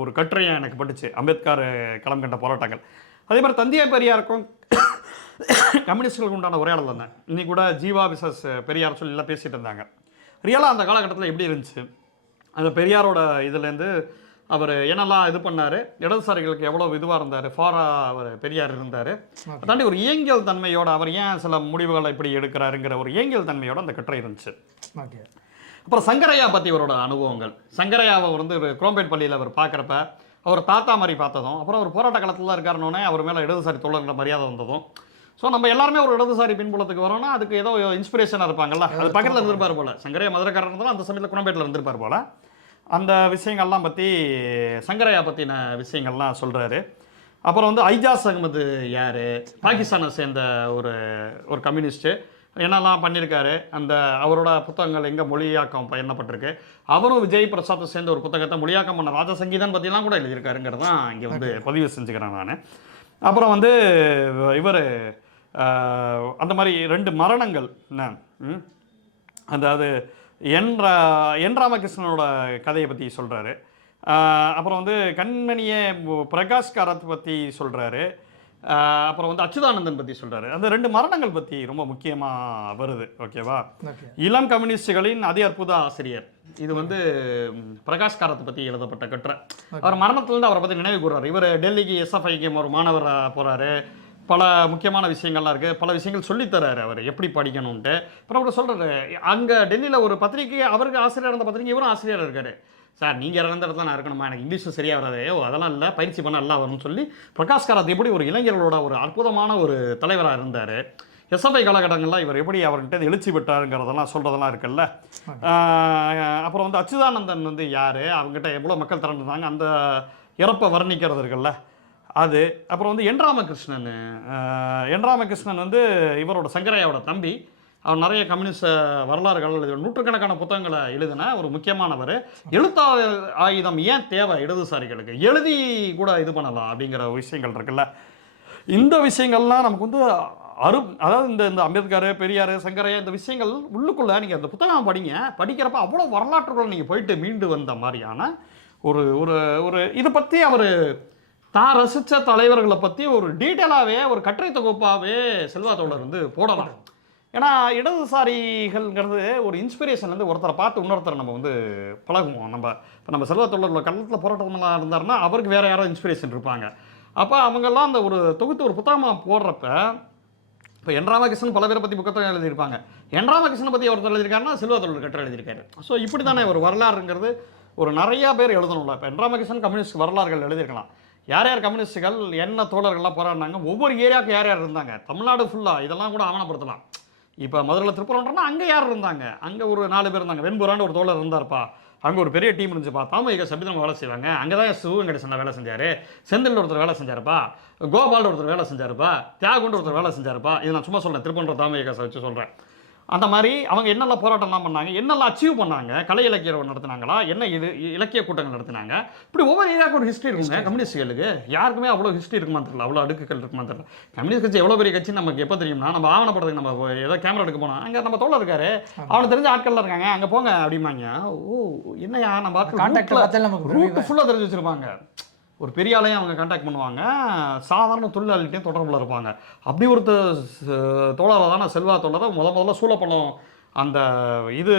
ஒரு கட்டுரையை எனக்கு பட்டுச்சு அம்பேத்கர் களம் கண்ட போராட்டங்கள். அதே மாதிரி தந்தையா பெரியாருக்கும் கம்யூனிஸ்டுகளுக்கு உண்டான உரையாடல் தான் இன்னைக்கு கூட ஜீவா விசஸ் பெரியார் சொல்லி எல்லாம் பேசிட்டு இருந்தாங்க. ரியலாக அந்த காலகட்டத்தில் எப்படி இருந்துச்சு? அந்த பெரியாரோட இதுலேருந்து அவர் என்னெல்லாம் இது பண்ணார் இடதுசாரிகளுக்கு எவ்வளோ இதுவாக இருந்தார் ஃபாரா அவர் பெரியார் இருந்தார். தாண்டி ஒரு இயங்கியல் தன்மையோட அவர் ஏன் சில முடிவுகளை இப்படி எடுக்கிறாருங்கிற ஒரு இயங்கியல் தன்மையோட அந்த கட்டுரை இருந்துச்சு. ஓகே. அப்புறம் சங்கரையா பற்றி இவரோட அனுபவங்கள். சங்கரையாவை வந்து ஒரு குரோம்பேட் பள்ளியில் அவர் பார்க்குறப்ப அவர் தாத்தா மாதிரி பார்த்ததும் அப்புறம் அவர் போராட்ட காலத்தில் இருக்காருனோடனே அவர் மேலே இடதுசாரி தோழர்கிற மரியாதை வந்ததும். ஸோ நம்ம எல்லாருமே ஒரு இடதுசாரி பின்புலத்துக்கு வரோம்னா அதுக்கு ஏதோ இன்ஸ்பிரேஷனாக இருப்பாங்கல்ல? அது பக்கத்தில் இருந்திருப்பார் போல. சங்கரையா மதுரக்காரர் இருந்தாலும் அந்த சமயத்தில் குணம்பேட்டில் இருந்திருப்பார் போல. அந்த விஷயங்கள்லாம் பற்றி சங்கரையா பற்றின விஷயங்கள்லாம் சொல்கிறாரு அப்புறம் வந்து ஐஜாஸ் அகமது யார்? பாகிஸ்தானை சேர்ந்த ஒரு ஒரு கம்யூனிஸ்ட்டு என்னெல்லாம் பண்ணியிருக்காரு அந்த அவரோட புத்தகங்கள் எங்கே மொழியாக்கம் பயணப்பட்டிருக்கு அவரும் விஜய் பிரசாத்தை சேர்ந்த ஒரு புத்தகத்தை மொழியாக்கம் பண்ண ராஜ சங்கீதம் பற்றிலாம் கூட எழுதியிருக்காருங்கிறது தான் இங்கே வந்து பதிவு செஞ்சுக்கிறேன் நான். அப்புறம் வந்து இவர் அந்த மாதிரி ரெண்டு மரணங்கள் என்ன? ம்? அதாவது என் என் ராமகிருஷ்ணனோட கதையை பற்றி சொல்கிறாரு அப்புறம் வந்து கண்மணியே பிரகாஷ் காரத் பற்றி சொல்கிறாரு அப்புறம் வந்து அச்சுதானந்தன் பற்றி சொல்கிறாரு அந்த ரெண்டு மரணங்கள் பற்றி ரொம்ப முக்கியமாக வருது ஓகேவா? ஓகே. இளம் கம்யூனிஸ்டுகளின் அதி அற்புத ஆசிரியர். இது வந்து பிரகாஷ் காரத்தை பற்றி எழுதப்பட்ட கட்டுரை. அவர் மரணத்திலிருந்து அவரை பற்றி நினைவு கூறாரு இவர் டெல்லிக்கு எஸ்எஃப்ஐக்கு ஒரு மாணவராக போகிறாரு பல முக்கியமான விஷயங்கள்லாம் இருக்குது பல விஷயங்கள் சொல்லித்தராரு அவர். எப்படி படிக்கணும்ன்ட்டு. அப்புறம் அவர் சொல்கிறாரு அங்கே டெல்லியில் ஒரு பத்திரிக்கை அவருக்கு ஆசிரியர் இருந்த பத்திரிக்கை இவரும் ஆசிரியர் இருக்கார். சார் நீங்கள் இறந்த இடத்துல நான் இருக்கணுமா? எனக்கு இங்கிலீஷும் சரியாக வராது. ஓ அதெல்லாம் இல்லை. பயிற்சி பண்ண நல்லா வரும்னு சொல்லி பிரகாஷ் காரத் எப்படி ஒரு இளைஞர்களோட ஒரு அற்புதமான ஒரு தலைவராக இருந்தார். எஸ்எஃப்ஐ காலகட்டங்களில் இவர் எப்படி அவர்கிட்ட எழுச்சி பெற்றாருங்கிறதெல்லாம் சொல்கிறதெல்லாம் இருக்குல்ல. அப்புறம் வந்து அச்சுதானந்தன் வந்து யார்? அவங்ககிட்ட எவ்வளோ மக்கள் திரண்டிருந்தாங்க. அந்த இறப்பை வர்ணிக்கிறது இருக்குல்ல. அது அப்புறம் வந்து என் ராமகிருஷ்ணன் என் ராமகிருஷ்ணன் வந்து இவரோட சங்கரையாவோட தம்பி. அவர் நிறைய கம்யூனிஸ்ட் வரலாறுகள் எழுதி நூற்றுக்கணக்கான புத்தகங்களை எழுதின ஒரு முக்கியமானவர். எழுத்தா ஆயுதம் ஏன் தேவை இடதுசாரிகளுக்கு? எழுதி கூட இது பண்ணலாம் அப்படிங்கிற விஷயங்கள் இருக்குல்ல. இந்த விஷயங்கள்லாம் நமக்கு வந்து அரு அதாவது இந்த இந்த அம்பேத்கர் பெரியார் சங்கரையா இந்த விஷயங்கள் உள்ளுக்குள்ளே நீங்கள் அந்த புத்தகம் படிங்க. படிக்கிறப்ப அவ்வளோ வரலாற்றுக்குள்ள நீங்கள் போயிட்டு மீண்டு வந்த மாதிரியான ஒரு ஒரு ஒரு இதை பற்றி அவர் தான் ரசித்த தலைவர்களை பற்றி ஒரு டீட்டெயிலாகவே ஒரு கட்டுரை தொகுப்பாகவே செல்வா தோழர் வந்து போடலாம். ஏன்னா இடதுசாரிகள்ங்கிறது ஒரு இன்ஸ்பிரேஷன்லேருந்து ஒருத்தரை பார்த்து இன்னொருத்தரை நம்ம வந்து பழகுவோம். நம்ம இப்போ நம்ம செல்வா தோழர் கள்ளத்தில் போராட்டமெல்லாம் இருந்தாருன்னா அவருக்கு வேறு யாரோ இன்ஸ்பிரேஷன் இருப்பாங்க. அப்போ அவங்கெல்லாம் அந்த ஒரு தொகுத்து ஒரு புத்தகமாக போடுறப்ப இப்போ என் ராமகிருஷ்ணன் பல பேரை பற்றி புத்தகம் எழுதியிருப்பாங்க. என் ராமகிருஷ்ணனை பற்றி ஒருத்தர் எழுதியிருக்காருன்னா செல்வா தோழர் கட்டுரை எழுதியிருக்காரு. ஸோ இப்படி தானே ஒரு வரலாறுங்கிறது ஒரு நிறையா பேர் எழுதணும்ல. இப்போ என் ராமகிருஷ்ணன் கம்யூனிஸ்ட் வரலாறுகள் எழுதியிருக்கலாம். யார் யார் கம்யூனிஸ்டுகள் என்ன தோழர்கள்லாம் போராடினாங்க ஒவ்வொரு ஏரியாவுக்கு யார் யார் இருந்தாங்க? தமிழ்நாடு ஃபுல்லாக இதெல்லாம் கூட ஆவணப்படுத்தலாம் இப்போ மதுரையில் திருப்பரம்ன்றனா அங்கே யார் இருந்தாங்க? அங்கே ஒரு நாலு பேர் இருந்தாங்க. வெண்புறான்னு ஒரு தோழர் இருந்தார்ப்பா. அங்கே ஒரு பெரிய டீம் இருந்துச்சுப்பா தாமதிக்க சபிதம் வேலை செய்வாங்க. அங்கே தான் சிவங்கடேசன் வேலை செஞ்சார். செந்தில் ஒருத்தர் வேலை செஞ்சாருப்பா. கோபால் ஒருத்தர் வேலை செஞ்சாருப்பா. தியாகுண்டு ஒருத்தர் வேலை செஞ்சாருப்பா. இது நான் சும்மா சொல்கிறேன் திருப்பன்ற தாமதிக்க வச்சு சொல்கிறேன் அந்த மாதிரி அவங்க என்னெல்லாம் போராட்டம்லாம் பண்ணாங்க என்னெல்லாம் அச்சீவ் பண்ணாங்க கலை இலக்கியம் நடத்தினாங்களா என்ன இது இலக்கிய கூட்டங்கள் நடத்தினாங்க இப்படி ஒவ்வொரு ஏரியாவுக்கு ஒரு ஹிஸ்ட்ரி இருக்குங்க. கம்யூனிஸ்டுகளுக்கு யாருக்குமே அவ்வளோ ஹிஸ்ட்ரி இருக்குமா தெரியல. அவ்வளோ அடுக்குகள் இருக்குமா தெரியல. கம்யூனிஸ்ட் கட்சி எவ்வளோ பெரிய கட்சி நமக்கு எப்போ தெரியும்னா நம்ம ஆவணப்படுறதுக்கு நம்ம ஏதோ கேமரா எடுக்க போனோம் அங்கே நம்ம தோழர் இருக்காரு. அவனுக்கு தெரிஞ்ச ஆட்கள்லாம் இருக்காங்க. அங்கே போங்க அப்படிம்பாங்க. ஓ என்னையா நம்ம நமக்கு ரூட்டு ஃபுல்லாக தெரிஞ்சு வச்சிருப்பாங்க. ஒரு பெரிய ஆளையும் அவங்க காண்டாக்ட் பண்ணுவாங்க. சாதாரண தொழிலாளிகிட்டையும் தொடர்பில் இருப்பாங்க. அப்படி ஒருத்தர் ச- தோழரை தானே செல்வா தோழரை முத முதல்ல சூழப்பள்ளம் அந்த இது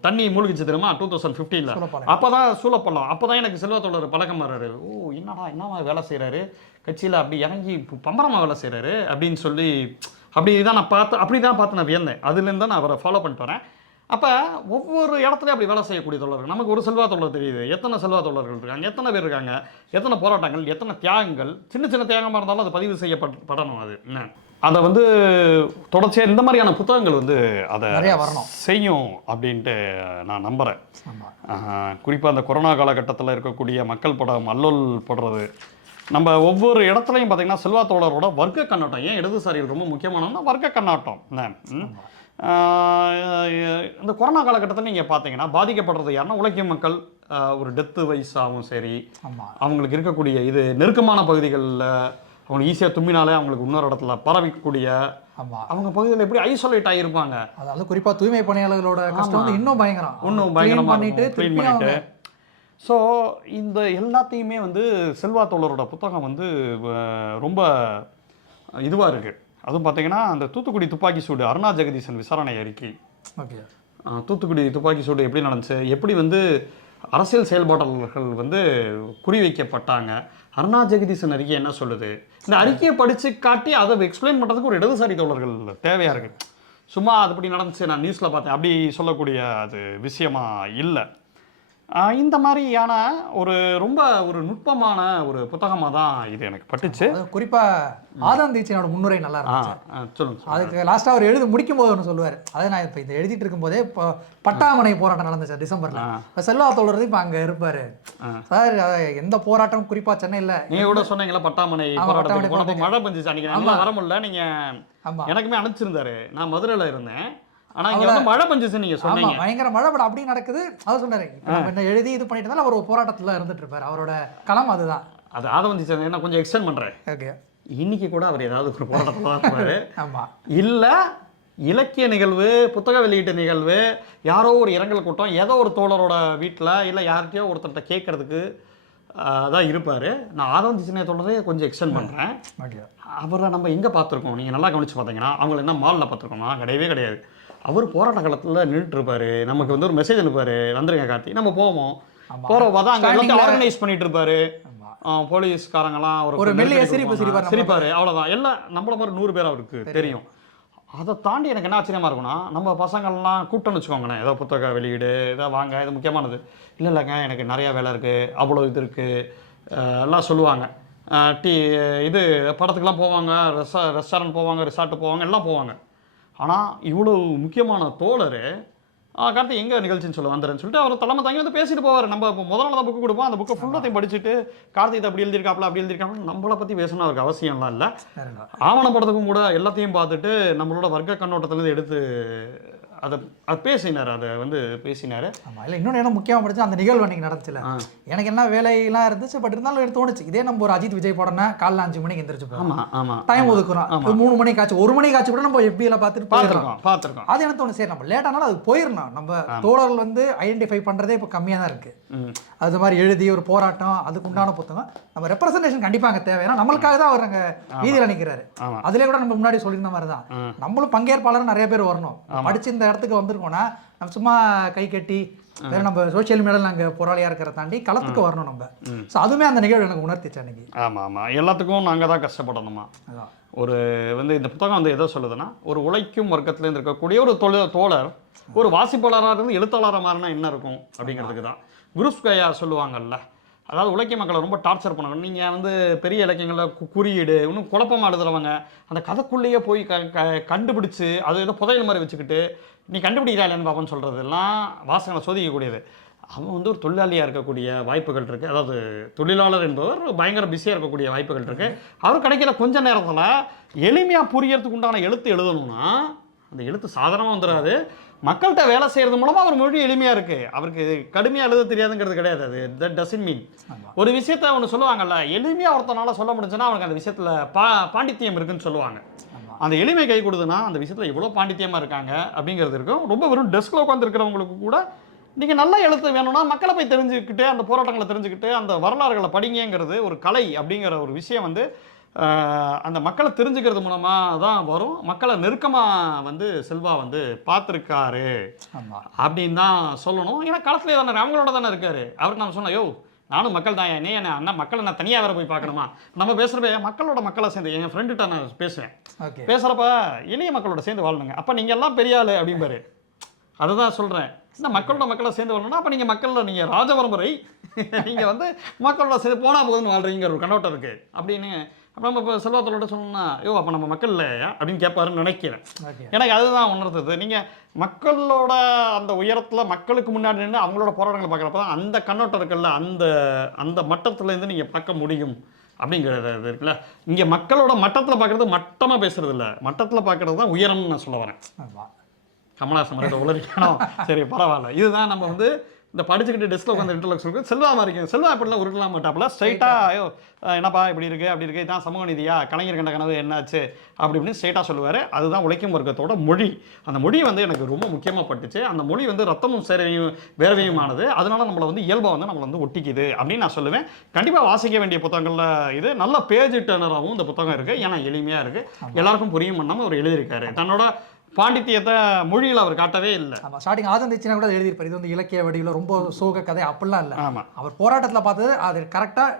தண்ணி மூழ்கிச்சு தெரியுமா? டூ தௌசண்ட் ஃபிஃப்டீனில். அப்போ தான் சூழப்பள்ளம் அப்போ தான் எனக்கு செல்வா தோழர் பழக்கம் வர்றாரு. ஓ என்னடா என்னவா வேலை செய்கிறாரு கட்சியில் அப்படி இறங்கி பம்பரமாக வேலை செய்கிறாரு அப்படின்னு சொல்லி அப்படி தான் நான் பார்த்து அப்படி தான் பார்த்து நான் வியந்தேன். அதுலேருந்து தான் நான் அவரை ஃபாலோ பண்ணிட்டு வரேன். அப்போ ஒவ்வொரு இடத்துலையும் அப்படி வேலை செய்யக்கூடிய தோழர்கள். நமக்கு ஒரு செல்வா தோழர் தெரியுது. எத்தனை செல்வா தோழர்கள் இருக்காங்க? எத்தனை பேர் இருக்காங்க? எத்தனை போராட்டங்கள்? எத்தனை தியாகங்கள்? சின்ன சின்ன தியாகமாக இருந்தாலும் அது பதிவு செய்யப்படணும் அது. என்ன? அதை வந்து தொடர்ச்சியாக இந்த மாதிரியான புத்தகங்கள் வந்து அதை நிறைய வரணும். செய்யும் அப்படின்ட்டு நான் நம்புகிறேன் குறிப்பாக அந்த கொரோனா காலகட்டத்தில் இருக்கக்கூடிய மக்கள் படம் அல்லல் படுறது. நம்ம ஒவ்வொரு இடத்துலையும் பார்த்தீங்கன்னா செல்வா தோழரோட வர்க்க கண்ணோட்டம். ஏன் இடதுசாரிகள் ரொம்ப முக்கியமானதுன்னா வர்க்க கண்ணோட்டம். என்ன? இந்த கொரோனா காலகட்டத்தில் நீங்கள் பார்த்தீங்கன்னா பாதிக்கப்படுறது யாருன்னா உழைக்கும் மக்கள் ஒரு டெத்து வயசாகவும் சரி ஆமாம் அவங்களுக்கு இருக்கக்கூடிய இது நெருக்கமான பகுதிகளில் அவங்க ஈஸியாக தும்மினாலே அவங்களுக்கு இன்னொரு இடத்துல பரவிக்கக்கூடிய ஆமாம் அவங்க பகுதியில் எப்படி ஐசோலேட் ஆகியிருப்பாங்க அதாவது குறிப்பா தூய்மை பணியாளர்களோட கஷ்டம் வந்து இன்னும் பயங்கரம். இன்னும் Clean பயங்கரமாக பண்ணிட்டு க்ளீன் பண்ணிட்டு. ஸோ இந்த எல்லாத்தையுமே வந்து செல்வா தோழரோட புத்தகம் வந்து ரொம்ப இதுவாக இருக்குது அதுவும் பார்த்தீங்கன்னா அந்த தூத்துக்குடி துப்பாக்கி சூடு அருணா ஜெகதீசன் விசாரணை அறிக்கை. ஓகே. தூத்துக்குடி துப்பாக்கி சூடு எப்படி நடந்துச்சு? எப்படி வந்து அரசியல் செயல்பாட்டாளர்கள் வந்து குறிவைக்கப்பட்டாங்க அருணா ஜெகதீசன் அறிக்கை என்ன சொல்லுது? இந்த அறிக்கையை படித்து காட்டி அதை எக்ஸ்பிளைன் பண்ணுறதுக்கு ஒரு இடதுசாரி தோழர்கள் தேவையாக இருக்குது சும்மா அது இப்படி நடந்துச்சு நான் நியூஸில் பார்த்தேன். அப்படி சொல்லக்கூடிய அது விஷயமா இல்லை. இந்த மாதிரியான ஒரு ரொம்ப ஒரு நுட்பமான ஒரு புத்தகமாக தான் இது எனக்கு பட்டுச்சு. அது குறிப்பா ஆதம் தீட்சனோட முன்னுரை நல்லா இருந்துச்சு. சொல்லுங்க. அதுக்கு லாஸ்டா அவர் எழுதி முடிக்கும் போது ஒன்று சொல்லுவார். அதை நான் இப்போ இதை எழுதிட்டு இருக்கும்போதே இப்போ பட்டாமனை போராட்டம் நடந்துச்சு டிசம்பர்ல. இப்போ செல்வா தோழர் இப்போ அங்க இருப்பாரு. சார் எந்த போராட்டம் குறிப்பா சென்னையில் நீங்க கூட சொன்னீங்களா பட்டாமனை போனப்போ மழை பெஞ்சிச்சு அன்னைக்கு. நல்லா வர முடியல நீங்க ஆமா. எனக்குமே அனுப்பிச்சிருந்தாரு நான் மதுரையில இருந்தேன். ஆனா இங்க வந்து மழை பெஞ்சிச்சு நீங்க ஆமா சொன்னீங்க. பயங்கர மழை படம் அப்படி நடக்குது. அதை சொன்னாரு என்ன எழுதி இது பண்ணிட்டு இருந்தாலும் அவர் ஒரு போராட்டத்துல இருந்துட்டு இருப்பாரு. அவரோட களம் அதுதான். அது அதை வந்துச்சு நான் கொஞ்சம் எக்ஸ்டெண்ட் பண்றேன். ஓகே. இன்னைக்கு கூட அவர் ஏதாவது ஒரு போராட்டத்தில் தான் இருப்பாரு. *laughs* ஆமா. இல்ல இலக்கிய நிகழ்வு புத்தக வெளியீட்டு நிகழ்வு யாரோ ஒரு இரங்கல் கூட்டம் ஏதோ ஒரு தோழரோட வீட்டில் இல்லை யார்கிட்டயோ ஒருத்தர்கிட்ட கேட்கறதுக்கு தான் இருப்பார். நான் ஆதவன் சின்ன தோழரே கொஞ்சம் எக்ஸ்டெண்ட் பண்ணுறேன் அவரை நம்ம எங்கே பார்த்துருக்கோம்? நீங்கள் நல்லா கவனிச்சு பார்த்தீங்கன்னா அவங்கள என்ன மாலில் பார்த்துருக்கோமா? கிடையவே கிடையாது. அவர் போராட்ட காலத்தில் நின்றுட்டு இருப்பாரு நமக்கு வந்து ஒரு மெசேஜ் அனுப்புவார். வந்துருங்க கார்த்தி. நம்ம போவோம். போகிற பார்த்தா அங்கே எல்லாத்தையும் ஆர்கனைஸ் பண்ணிட்டு இருப்பாரு போலீஸ்காரங்களாம் ஒரு மெல்லிய சிரிப்பு. சிரிப்பார் சிரிப்பாரு. அவ்வளோதான் எல்லாம் நம்மள மாதிரி நூறு பேர் அவருக்கு தெரியும். அதை தாண்டி எனக்கு என்ன ஆச்சரியமா இருக்கும்னா நம்ம பசங்கள்லாம் கூட்டம்னு வச்சுக்கோங்களேன். ஏதோ புத்தக வெளியீடு ஏதோ வாங்க இது முக்கியமானது. இல்லை இல்லைங்க. எனக்கு நிறையா வேலை இருக்குது அவ்வளோ இது இருக்குது எல்லாம் சொல்லுவாங்க. டீ இது படத்துக்கெல்லாம் போவாங்க. ரெஸ்டா ரெஸ்டாரண்ட் போவாங்க ரிசார்ட்டு போவாங்க எல்லாம் போவாங்க. ஆனால் இவ்வளோ முக்கியமான தோழர் கார்த்தி எங்கே நிகழ்ச்சின்னு சொல்ல வந்துடுறேன்னு சொல்லிட்டு அவர் தலைமை தாங்கி வந்து பேசிட்டு போவார். நம்ம முதல்ல தான் புக்கு கொடுப்போம். அந்த புக்கை ஃபுல்லாத்தையும் படிச்சுட்டு கார்த்திக் அப்படி எழுதியிருக்காப்ல அப்படி எழுதியிருக்காப்ல நம்மளை பற்றி பேசணும் அவருக்கு அவசியம்லாம் இல்லை. ஆவணப்படத்துக்கும் கூட எல்லாத்தையும் பார்த்துட்டு நம்மளோட வர்க்க கண்ணோட்டத்துலேருந்து எடுத்து அதை அது பேசினார் அதை வந்து பேசினார். ஆமா இல்லை இன்னொன்று என்ன முக்கியமாக படிச்சு அந்த நிகழ்வு அன்னைக்கு நடந்துச்சுல. எனக்கு என்ன வேலையெல்லாம் இருந்துச்சு பட் இருந்தாலும் எனக்கு தோணுச்சு. இதே நம்ம ஒரு அஜித் விஜய் படம்னா காலைல அஞ்சு மணிக்கு எந்திரிச்சு ஆமாம் ஆமாம் டைம் ஒதுக்குறோம். ஒரு மூணு மணிக்கு ஆச்சு ஒரு மணிக்கு ஆச்சு கூட நம்ம எப்படியெல்லாம் பார்த்துட்டு பார்த்துருக்கோம் பார்த்துருக்கோம். அது எனக்கு தோணுச்சு. சரி நம்ம லேட்டானாலும் அது போயிடணும். நம்ம தோழர்கள் வந்து ஐடென்டிஃபை பண்ணுறதே இப்போ கம்மியாக தான் இருக்கு. ம். அது மாதிரி எழுதி ஒரு போராட்டம் அதுக்கு உண்டான புத்தகம். நம்ம ரெப்ரசன்டேஷன் கண்டிப்பாக அங்கே தேவை. ஏன்னா நம்மளுக்காக தான் அவர் அங்கே வீதியில் நிற்கிறாரு. அதிலே கூட நம்ம முன்னாடி சொல்லியிருந்த மாதிரி தான். நம்மளும் பங்கேற்பாளர் நிறைய பேர் வரணும். படிச்சு இந்த இடத்துக்கு வந்திருக்கோம்னா நம்ம சும்மா கை கட்டி வேற நம்ம சோஷியல் மீடியாவில் நாங்கள் போராளியாக இருக்கிற தாண்டி களத்துக்கு வரணும் நம்ம. ஸோ அதுவுமே அந்த நிகழ்வு எனக்கு உணர்த்திச்சு அன்னைக்கு. ஆமாம் ஆமாம் எல்லாத்துக்கும் நாங்கள் தான் கஷ்டப்படணுமா? ஒரு வந்து இந்த புத்தகம் வந்து எதை சொல்லுதுன்னா ஒரு உழைக்கும் வர்க்கத்துலேருந்து இருக்கக்கூடிய ஒரு தொழில் தோழர் ஒரு வாசிப்பாளராக இருந்து எழுத்தாளராக மாறினா என்ன இருக்கும்? அப்படிங்கிறதுக்கு தான். குருஸ்கயா சொல்லுவாங்கல்ல அதாவது உழைக்கும் மக்களை ரொம்ப டார்ச்சர் பண்ணணும். நீங்கள் வந்து பெரிய இலக்கியங்களில் குறியீடு இன்னும் குழப்பமாக எழுதுறவங்க அந்த கதைக்குள்ளேயே போய் க க கண்டுபிடிச்சு அது ஏதோ புதையல் மாதிரி வச்சுக்கிட்டு நீ கண்டுபிடிக்கிறா இல்லைன்னு பாப்போன்னு சொல்கிறதெல்லாம் வாசகங்களை சோதிக்கக்கூடியது. அவன் வந்து ஒரு தொழிலாளியாக இருக்கக்கூடிய வாய்ப்புகள் இருக்குது அதாவது தொழிலாளர் என்பவர் பயங்கர பிஸியாக இருக்கக்கூடிய வாய்ப்புகள் இருக்குது அவர் கிடைக்கிற கொஞ்ச நேரத்தில் எளிமையாக புரியறதுக்கு உண்டான எழுத்து எழுதணும்னா அந்த எழுத்து சாதாரணமாக வந்துடாது மக்கள்கிட்ட வேலை செய்கிறது மூலமாக அவர் மொழி எளிமையாக இருக்குது அவருக்கு கடுமையாக எழுத தெரியாதுங்கிறது கிடையாது அது. That doesn't mean. ஒரு விஷயத்த ஒன்று சொல்லுவாங்கல்ல எளிமையாக ஒருத்தனால சொல்ல முடிஞ்சுன்னா அவனுக்கு அந்த விஷயத்தில் பா பாண்டித்தியம் இருக்குன்னு சொல்லுவாங்க. அந்த எளிமை கை கொடுதுன்னா அந்த விஷயத்தில் எவ்வளோ பாண்டித்தியமாக இருக்காங்க அப்படிங்கிறது இருக்கும். ரொம்ப வெறும் டெஸ்கில் உட்காந்துருக்கிறவங்களுக்கு கூட நீங்கள் நல்ல எழுத்து வேணும்னா மக்களை போய் தெரிஞ்சுக்கிட்டு அந்த போராட்டங்களை தெரிஞ்சுக்கிட்டு அந்த வரலாறுகளை படிங்கங்கிறது ஒரு கலை அப்படிங்கிற ஒரு விஷயம் வந்து அந்த மக்களை தெரிஞ்சுக்கிறது மூலமாக தான் வரும். மக்களை நெருக்கமாக வந்து செல்வா வந்து பார்த்துருக்காரு அப்படின்னு தான் சொல்லணும். ஏன்னா களத்துல தானே அவங்களோட தானே இருக்காரு. அவர் நம்ம சொன்னோம் யோ நானும் மக்கள் தான். நீ என்ன அண்ணா மக்களை நான் தனியாக வேற போய் பார்க்கணுமா? நம்ம பேசுகிறப்ப மக்களோட மக்களை சேர்ந்து என் ஃப்ரெண்டுகிட்ட நான் பேசுவேன் பேசுகிறப்ப எளிய மக்களோட சேர்ந்து வாழணுங்க. அப்போ நீங்கள் எல்லாம் பெரிய ஆளு அப்படிம்பாரு. அதை தான் சொல்கிறேன் இந்த மக்களோட மக்களை சேர்ந்து வாழணும்னா அப்போ நீங்கள் மக்களில் நீங்கள் ராஜபரம்பரை நீங்கள் வந்து மக்களோட சேர்ந்து போனால் போதுன்னு வாழ்றீங்கிற ஒரு கண்ணோட்டம் இருக்குது அப்படின்னு அப்போ நம்ம இப்போ செல்வாத்தோட சொன்னோம்னா யோ அப்போ நம்ம மக்கள் இல்லையா? அப்படின்னு கேட்பாருன்னு நினைக்கிறேன். எனக்கு அதுதான் உணர்த்துது நீங்கள் மக்களோட அந்த உயரத்தில் மக்களுக்கு முன்னாடி நின்று அவங்களோட போராட்டங்களை பார்க்குறப்ப தான் அந்த கண்ணோட்டம் இருக்குல்ல அந்த அந்த மட்டத்துலேருந்து நீங்கள் பார்க்க முடியும் அப்படிங்கிறது இது இருக்குல்ல. இங்கே மக்களோட மட்டத்தில் பார்க்குறது மட்டமாக பேசுறது இல்லை. மட்டத்தில் பார்க்குறது தான் உயரம்னு நான் சொல்ல வரேன். மாதிரி உலரிக்கணும் சரி பரவாயில்ல. இதுதான் நம்ம வந்து இந்த படிச்சுக்கிட்டு டெஸ்கில் உட்காந்து இன்டர்லெக்ஸ் செல்வா மாதிரி செல்வா இப்படிலாம் உருக்கலாம் மாட்டாப்புல? ஸ்ட்ரைட்டாக ஐயோ என்னப்பா இப்படி இருக்குது அப்படி இருக்குது இதான் சமூக நீதியா? கலைஞர் கண்ட கனவு என்னாச்சு? அப்படி இப்படின்னு ஸ்ட்ரைட்டாக சொல்லுவார். அதுதான் உழைக்கும் வர்க்கத்தோட மொழி. அந்த மொழி வந்து எனக்கு ரொம்ப முக்கியமாக பட்டுச்சு. அந்த மொழி வந்து ரத்தமும் சேரவையும் வேறவையுமானது அதனால நம்மளை வந்து இயல்பாக வந்து நம்மளை வந்து ஒட்டிக்குது அப்படின்னு நான் சொல்லுவேன். கண்டிப்பாக வாசிக்க வேண்டிய புத்தகங்களில் இது நல்ல பேஜ் டர்னராகவும் இந்த புத்தகம் இருக்குது ஏன்னா எளிமையாக இருக்குது எல்லாருக்கும் புரியும் பண்ணாமல் அவர் எழுதியிருக்காரு. தன்னோட பாண்டித்தியத்தை மொழியில் அவர் காட்டவே இல்லை. ஆமா ஸ்டார்டிங் ஆதந்திச்சுனா கூட எழுதியிருப்பார். இது வந்து இலக்கிய வடிவில் ரொம்ப சோக கதை அப்படிலாம் இல்லை. ஆமா. அவர் போராட்டத்துல பார்த்தது அது கரெக்டாக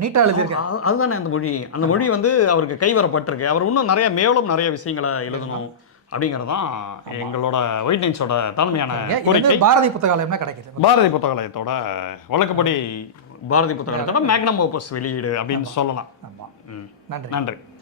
நீட்டா எழுதியிருக்காரு. அது- அதுதானே அந்த மொழி. அந்த மொழி வந்து அவருக்கு கைவரப்பட்டிருக்கு. அவர் இன்னும் நிறைய மேலும் நிறைய விஷயங்களை எழுதணும் அப்படிங்கிறது தான் எங்களோட ஒயிட் நைன்ஸோட தலைமையான கோரிக்கை. பாரதி புத்தகாலயம்னா கிடைக்குது. பாரதி புத்தகாலயத்தோட வழக்கப்படி பாரதி புத்தகாலயத்தோட மேக்னம் ஓப்பஸ் வெளியீடு அப்படின்னு சொல்லலாம். நன்றி. நன்றி.